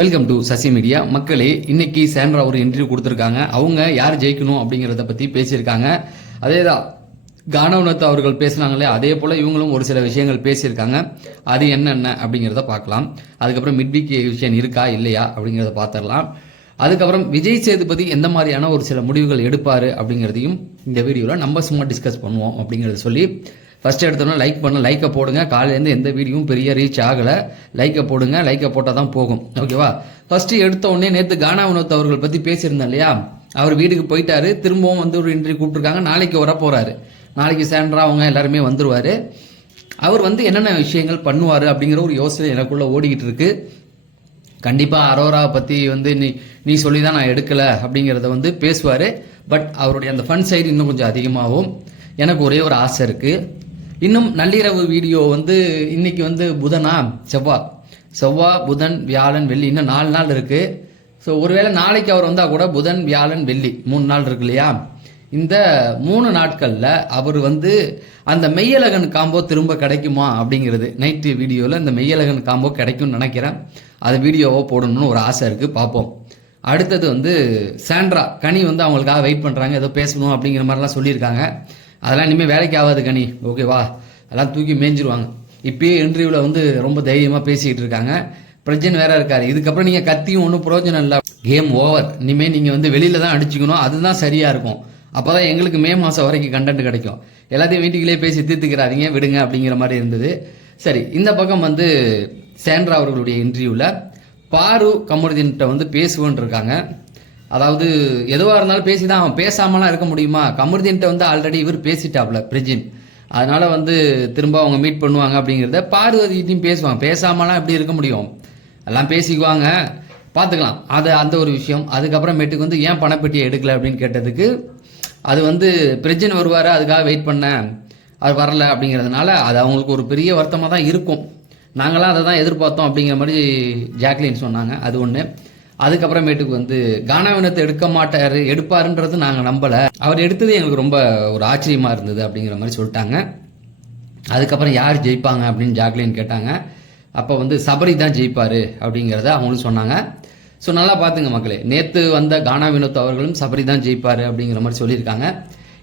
Welcome to Sasi media. மக்களே, இன்னைக்கு Sandra ஒரு இன்டர்வியூ கொடுத்துருக்காங்க. அவங்க யார் ஜெயிக்கணும் அப்படிங்கிறத பற்றி பேசியிருக்காங்க. அதேதான் கானவனத் அவர்கள் பேசினாங்களே, அதே போல் இவங்களும் ஒரு சில விஷயங்கள் பேசியிருக்காங்க. அது என்னென்ன அப்படிங்கிறத பார்க்கலாம். அதுக்கப்புறம் மிட்வீக் விஷயம் இருக்கா இல்லையா அப்படிங்கிறத பார்த்துடலாம். அதுக்கப்புறம் விஜய் சேதுபதி எந்த மாதிரியான ஒரு சில முடிவுகள் எடுப்பார் அப்படிங்கிறதையும் இந்த வீடியோவில் நம்ம சும்மா டிஸ்கஸ் பண்ணுவோம் அப்படிங்கிறத சொல்லி, ஃபர்ஸ்ட் எடுத்தோன்னா லைக்கை போடுங்க. காலையிலேருந்து எந்த வீடியோவும் பெரிய ரீச் ஆகலை. லைக்கை போடுங்க, லைக்கை போட்டால் தான் போகும். ஓகேவா? ஃபர்ஸ்ட்டு எடுத்த உடனே நேற்று கானவனத் அவர்கள் பற்றி பேசியிருந்தேன் இல்லையா, அவர் வீட்டுக்கு போயிட்டாரு. திரும்பவும் வந்து ஒரு இன்டர்வியூ கூப்பிட்டுருக்காங்க. நாளைக்கு வர போகிறாரு. நாளைக்கு சாண்ட்ரா அவங்க எல்லாருமே வந்துருவார். அவர் வந்து என்னென்ன விஷயங்கள் பண்ணுவார் அப்படிங்கிற ஒரு யோசனை எனக்குள்ளே ஓடிக்கிட்டு இருக்கு. கண்டிப்பாக அரோராவை பற்றி வந்து நீ சொல்லி தான் நான் எடுக்கலை அப்படிங்கிறத வந்து பேசுவார். பட் அவருடைய அந்த ஃபன் சைடு இன்னும் கொஞ்சம் அதிகமாகவும் எனக்கு ஒரே ஒரு ஆசை இருக்குது. இன்னும் நள்ளிரவு வீடியோ வந்து இன்னைக்கு வந்து புதனா செவ்வாய் புதன் வியாழன் வெள்ளி, இன்னும் 4 நாள் இருக்குது. ஸோ ஒருவேளை நாளைக்கு அவர் வந்தால் கூட புதன் வியாழன் வெள்ளி 3 நாள் இருக்கு இல்லையா? இந்த 3 நாட்களில் அவர் வந்து அந்த மெய்யழகன் காம்போ திரும்ப கிடைக்குமா அப்படிங்கிறது நைட்டு வீடியோவில் இந்த மெய்யழகன் காம்போ கிடைக்கும்னு நினைக்கிறேன். அது வீடியோவோ போடணும்னு ஒரு ஆசை இருக்குது, பார்ப்போம். அடுத்தது வந்து சாண்ட்ரா கனி வந்து அவங்களுக்காக வெயிட் பண்ணுறாங்க, ஏதோ பேசணும் அப்படிங்கிற மாதிரிலாம் சொல்லியிருக்காங்க. அதெல்லாம் இனிமேல் வேலைக்கு ஆகாது கனி, ஓகேவா? அதெல்லாம் தூக்கி மேய்ஞ்சிருவாங்க. இப்பயே இன்டர்வியூவில் வந்து ரொம்ப தைரியமாக பேசிக்கிட்டு இருக்காங்க. பிரச்சனை வேற இருக்காரு. இதுக்கப்புறம் நீங்கள் கத்தியும் ஒன்றும் பிரயோஜனம் இல்லை. Game over. இனிமேல் நீங்கள் வந்து வெளியில தான் அடிச்சுக்கணும். அதுதான் சரியாக இருக்கும். அப்போ தான் எங்களுக்கு மே மாதம் வரைக்கும் கண்டென்ட் கிடைக்கும். எல்லாத்தையும் வீட்டுக்குள்ளே பேசி தீர்த்துக்கிறாதீங்க, விடுங்க அப்படிங்கிற மாதிரி இருந்தது. சரி, இந்த பக்கம் வந்து சாண்ட்ரா அவர்களுடைய இன்டர்வியூவில் பாரு கமருதீன்கிட்ட வந்து பேசுவேன்னு இருக்காங்க. அதாவது எதுவாக இருந்தாலும் பேசி தான் அவன் பேசாமலாம் இருக்க முடியுமா? கமருதீன்கிட்ட வந்து ஆல்ரெடி இவர் பேசிட்டாப்ல பிரஜின். அதனால வந்து திரும்ப அவங்க மீட் பண்ணுவாங்க அப்படிங்கிறத பார்வதிட்டையும் பேசுவாங்க. பேசாமலாம் எப்படி இருக்க முடியும்? எல்லாம் பேசிக்குவாங்க, பார்த்துக்கலாம். அது அந்த ஒரு விஷயம். அதுக்கப்புறமேட்டுக்கு வந்து ஏன் பணப்பெட்டியை எடுக்கல அப்படின்னு கேட்டதுக்கு, அது வந்து பிரஜின் வருவார், அதுக்காக வெயிட் பண்ணேன், அது வரல அப்படிங்கிறதுனால அது அவங்களுக்கு ஒரு பெரிய வருத்தமாக தான் இருக்கும். நாங்களாம் அதை தான் எதிர்பார்த்தோம் அப்படிங்கிற மாதிரி ஜாக்லின் சொன்னாங்க. அது ஒன்று. அதுக்கப்புறமேட்டுக்கு வந்து கானவனத்தை எடுக்க மாட்டார், எடுப்பாருன்றது நாங்கள் நம்பலை. அவர் எடுத்தது எங்களுக்கு ரொம்ப ஒரு ஆச்சரியமாக இருந்தது அப்படிங்கிற மாதிரி சொல்லிட்டாங்க. அதுக்கப்புறம் யார் ஜெயிப்பாங்க அப்படின்னு ஜாக்லின் கேட்டாங்க. அப்போ வந்து சபரி தான் ஜெயிப்பார் அப்படிங்கிறத அவங்களும் சொன்னாங்க. ஸோ நல்லா பார்த்துங்க மக்களே, நேற்று வந்த கானவனத் அவர்களும் சபரி தான் ஜெயிப்பார் அப்படிங்கிற மாதிரி சொல்லியிருக்காங்க.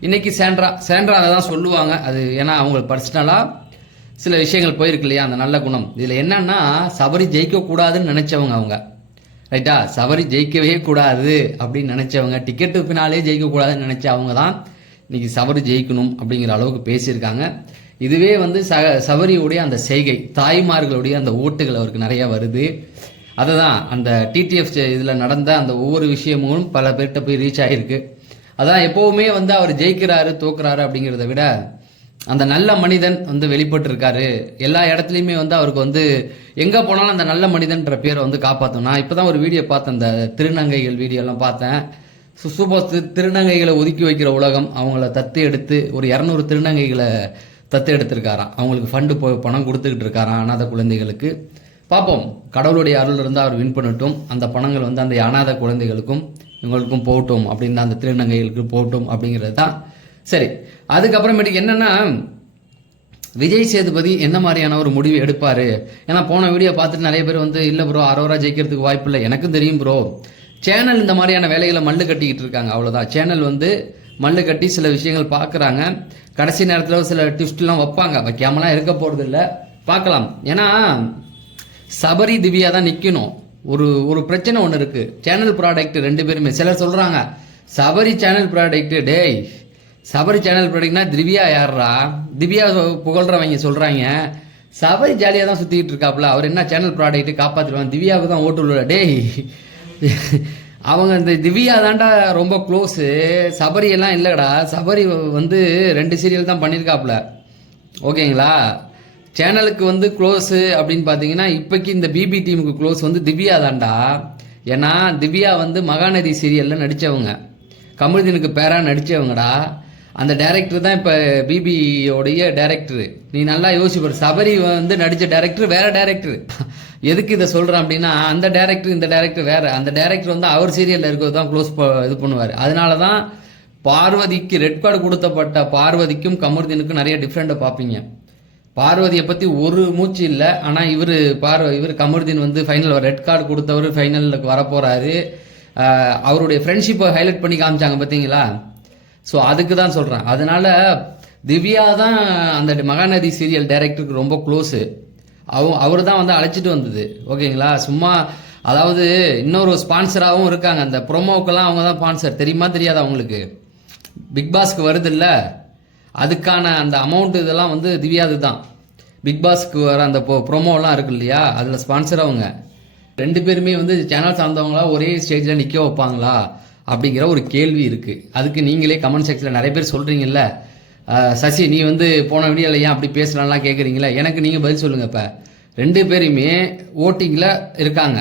இன்னைக்கு சாண்ட்ரா அதை தான் சொல்லுவாங்க. அது ஏன்னா அவங்களுக்கு பர்சனலாக சில விஷயங்கள் போயிருக்கு இல்லையா, அந்த நல்ல குணம். இதில் என்னன்னா, சபரி ஜெயிக்கக்கூடாதுன்னு நினச்சவங்க அவங்க, ரைட்டா? சபரி ஜெயிக்கவே கூடாது அப்படின்னு நினச்சவங்க, டிக்கெட்டு பின்னாலே ஜெயிக்கக்கூடாதுன்னு நினச்ச அவங்க தான் இன்னைக்கு சபரி ஜெயிக்கணும் அப்படிங்கிற அளவுக்கு பேசியிருக்காங்க. இதுவே வந்து சபரியுடைய அந்த செய்கை, தாய்மார்களுடைய அந்த ஓட்டுகள் அவருக்கு நிறைய வருது. அதை தான் அந்த டிடிஎஃப் இதில் நடந்த அந்த ஒவ்வொரு விஷயமும் பல பேர்கிட்ட போய் ரீச் ஆகிருக்கு. அதான் எப்போவுமே வந்து அவர் ஜெயிக்கிறாரு தோக்குறாரு அப்படிங்கிறத விட அந்த நல்ல மனிதன் வந்து வெளிப்பட்டு இருக்காரு. எல்லா இடத்துலையுமே வந்து அவருக்கு வந்து எங்கே போனாலும் அந்த நல்ல மனிதன்ற பேரை வந்து காப்பாற்றணும். நான் இப்போ தான் ஒரு வீடியோ பார்த்தேன், அந்த திருநங்கைகள் வீடியோலாம் பார்த்தேன். சூப்பர். திருநங்கைகளை ஒதுக்கி வைக்கிற உலகம், அவங்கள தத்து எடுத்து ஒரு 200 திருநங்கைகளை தத்து எடுத்திருக்காராம். அவங்களுக்கு ஃபண்டு பணம் கொடுத்துக்கிட்டு இருக்காராம் அனாதை குழந்தைகளுக்கு. பார்ப்போம், கடவுளுடைய அருள் இருந்தால் அவர் வின் பண்ணட்டும். அந்த பணங்கள் வந்து அந்த அனாதை குழந்தைகளுக்கும் இவங்களுக்கும் போகட்டும் அப்படின்னு, அந்த திருநங்கைகளுக்கு போகட்டும் அப்படிங்கிறது தான் சரி. அதுக்கப்புறமேட்டுக்கு என்னன்னா, விஜய் சேதுபதி என்ன மாதிரியான ஒரு முடிவு எடுப்பார்? ஏன்னா போன வீடியோ பார்த்துட்டு நிறைய பேர் வந்து இல்லை ப்ரோ அரோரா ஜெயிக்கிறதுக்கு வாய்ப்பு இல்லை. எனக்கும் தெரியும் ப்ரோ, சேனல் இந்த மாதிரியான வேலைகளை மல்லு கட்டிக்கிட்டு இருக்காங்க, அவ்வளோதான். சேனல் வந்து மல்லு கட்டி சில விஷயங்கள் பார்க்குறாங்க. கடைசி நேரத்தில் சில ட்விஸ்ட்லாம் வைப்பாங்க, வைக்காமலாம் இருக்க போகிறது இல்லை, பார்க்கலாம். ஏன்னா சபரி திவ்யா தான் நிற்கணும். ஒரு பிரச்சனை ஒன்று இருக்குது. சேனல் ப்ராடக்ட் 2 பேருமே, சிலர் சொல்கிறாங்க சபரி சேனல் ப்ராடக்ட். டேய், சபரி சேனல் ப்ராடக்ட்னா திவ்யா யாரா? திவ்யா புகழ்றவங்க சொல்கிறாங்க சபரி ஜாலியாக தான் சுற்றிக்கிட்டு இருக்காப்புல, அவர் என்ன சேனல் ப்ராடக்ட் காப்பாற்றிடுவாங்க, திவ்யாவுக்கு தான் ஓட்டு விழுவ. டேய், அவங்க இந்த திவ்யா தாண்டா ரொம்ப க்ளோஸு, சபரி எல்லாம் இல்லைடா. சபரி வந்து 2 சீரியல் தான் பண்ணியிருக்காப்புல, ஓகேங்களா? சேனலுக்கு வந்து க்ளோஸு அப்படின்னு பார்த்தீங்கன்னா இப்போக்கி இந்த பிபி டீமுக்கு க்ளோஸ் வந்து திவ்யா தாண்டா. ஏன்னா திவ்யா வந்து மகாநதி சீரியலில் நடித்தவங்க, கமருதீனுக்கு பேராக நடித்தவங்கடா. அந்த டைரக்டர் தான் இப்போ பிபியோடைய டைரக்டரு. நீ நல்லா யோசிப்பார், சபரி வந்து நடித்த டைரக்டர் வேற டைரக்டர். எதுக்கு இதை சொல்கிறேன் அப்படின்னா, அந்த டைரக்டர் இந்த டைரக்டர் வேற. அந்த டைரக்டர் வந்து அவர் சீரியலில் இருக்கிறது தான் க்ளோஸ் இது பண்ணுவார். அதனால தான் பார்வதிக்கு ரெட் கார்டு கொடுத்தப்பட்ட பார்வதிக்கும் கமருதீனுக்கும் நிறைய டிஃப்ரெண்ட்டை பார்ப்பீங்க. பார்வதியை பற்றி ஒரு மூச்சு இல்லை. ஆனால் இவர் கமருதீன் வந்து ஃபைனல் ரெட் கார்டு கொடுத்தவர் ஃபைனலுக்கு வரப்போகிறாரு. அவருடைய ஃப்ரெண்ட்ஷிப்பை ஹைலைட் பண்ணி காமிச்சாங்க பார்த்தீங்களா? ஸோ அதுக்கு தான் சொல்கிறேன். அதனால திவ்யா தான் அந்த மகாநதி சீரியல் டைரக்டருக்கு ரொம்ப க்ளோஸு. அவர் தான் வந்து அழைச்சிட்டு வந்தது. ஓகேங்களா? சும்மா அதாவது இன்னொரு ஸ்பான்சராகவும் இருக்காங்க. அந்த ப்ரொமோக்கெல்லாம் அவங்க தான் ஸ்பான்சர். தெரியுமா தெரியாதா அவங்களுக்கு? பிக் பாஸ்க்கு வருது இல்லை, அதுக்கான அந்த அமௌண்ட் இதெல்லாம் வந்து திவ்யாது தான். பிக் பாஸ்க்கு வர அந்த ப்ரொமோலாம் இருக்கு இல்லையா, அதில் ஸ்பான்சர் அவங்க. 2 பேருமே வந்து சேனல் சார்ந்தவங்களா ஒரே ஸ்டேஜில் நிற்க வைப்பாங்களா அப்படிங்கிற ஒரு கேள்வி இருக்குது. அதுக்கு நீங்களே கமெண்ட் செக்ஷனில் நிறைய பேர் சொல்கிறீங்கல்ல, சசி நீ வந்து போன வீடியோவில் ஏன் அப்படி பேசலாம்லாம் கேட்குறீங்களா? எனக்கு நீங்கள் பதில் சொல்லுங்கள். இப்போ 2 பேருமே ஓட்டிங்கில் இருக்காங்க.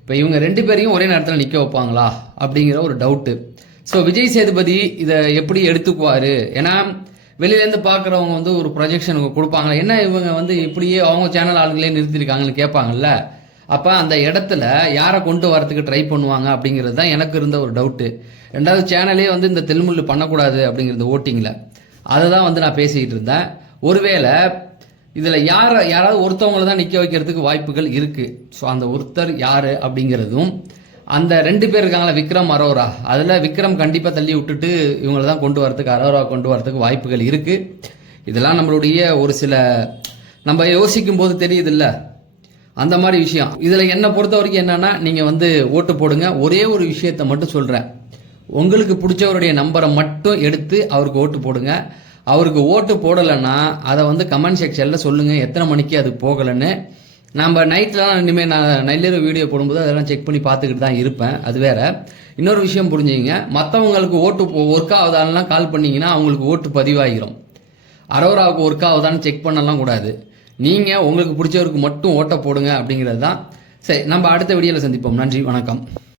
இப்போ இவங்க 2 பேரையும் ஒரே நேரத்தில் நிற்க வைப்பாங்களா அப்படிங்கிற ஒரு டவுட்டு. ஸோ விஜய் சேதுபதி இதை எப்படி எடுத்துக்குவார்? ஏன்னா வெளியிலேருந்து பார்க்குறவங்க வந்து ஒரு ப்ரொஜெக்ஷன் கொடுப்பாங்களா, என்ன இவங்க வந்து இப்படியே அவங்க சேனல் ஆளுங்களே நிறுத்திருக்காங்கன்னு கேட்பாங்கல்ல. அப்போ அந்த இடத்துல யாரை கொண்டு வரதுக்கு ட்ரை பண்ணுவாங்க அப்படிங்கிறது தான் எனக்கு இருந்த ஒரு டவுட்டு. 2வது சேனலே வந்து இந்த தெல்முள்ளு பண்ணக்கூடாது அப்படிங்கிறது ஓட்டிங்கில், அதை தான் வந்து நான் பேசிக்கிட்டு இருந்தேன். ஒருவேளை இதில் யாராவது ஒருத்தவங்களை தான் நிற்க வைக்கிறதுக்கு வாய்ப்புகள் இருக்குது. ஸோ அந்த ஒருத்தர் யார் அப்படிங்கிறதும், அந்த 2 பேர் இருக்காங்களா விக்ரம் அரோரா, அதில் விக்ரம் கண்டிப்பாக தள்ளி விட்டுட்டு இவங்களை தான் கொண்டு வரதுக்கு, அரோரா கொண்டு வரதுக்கு வாய்ப்புகள் இருக்குது. இதெல்லாம் நம்மளுடைய ஒரு சில நம்ம யோசிக்கும் போது தெரியுதுல்ல, அந்த மாதிரி விஷயம். இதில் என்னை பொறுத்த வரைக்கும் என்னன்னா, நீங்கள் வந்து ஓட்டு போடுங்க. ஒரே ஒரு விஷயத்தை மட்டும் சொல்கிறேன், உங்களுக்கு பிடிச்சவருடைய நம்பரை மட்டும் எடுத்து அவருக்கு ஓட்டு போடுங்க. அவருக்கு ஓட்டு போடலைன்னா அதை வந்து கமெண்ட் செக்ஷனில் சொல்லுங்கள் எத்தனை மணிக்கு அது போகலைன்னு. நம்ம நைட்லாம் இனிமேல் நான் நைட்லேயும் வீடியோ போடும்போது அதெல்லாம் செக் பண்ணி பார்த்துக்கிட்டு தான் இருப்பேன். அது வேற. இன்னொரு விஷயம் புரிஞ்சுங்க, மற்றவங்களுக்கு ஓட்டு ஒர்க் ஆகுதான்லாம் கால் பண்ணிங்கன்னா அவங்களுக்கு ஓட்டு பதிவாகிரும். அரோராவுக்கு ஒர்க் ஆகுதான்னு செக் பண்ணலாம் கூடாது. நீங்கள் உங்களுக்கு பிடிச்சவருக்கு மட்டும் ஓட்டை போடுங்க அப்படிங்கிறது தான். சரி, நம்ம அடுத்த வீடியோவில் சந்திப்போம். நன்றி, வணக்கம்.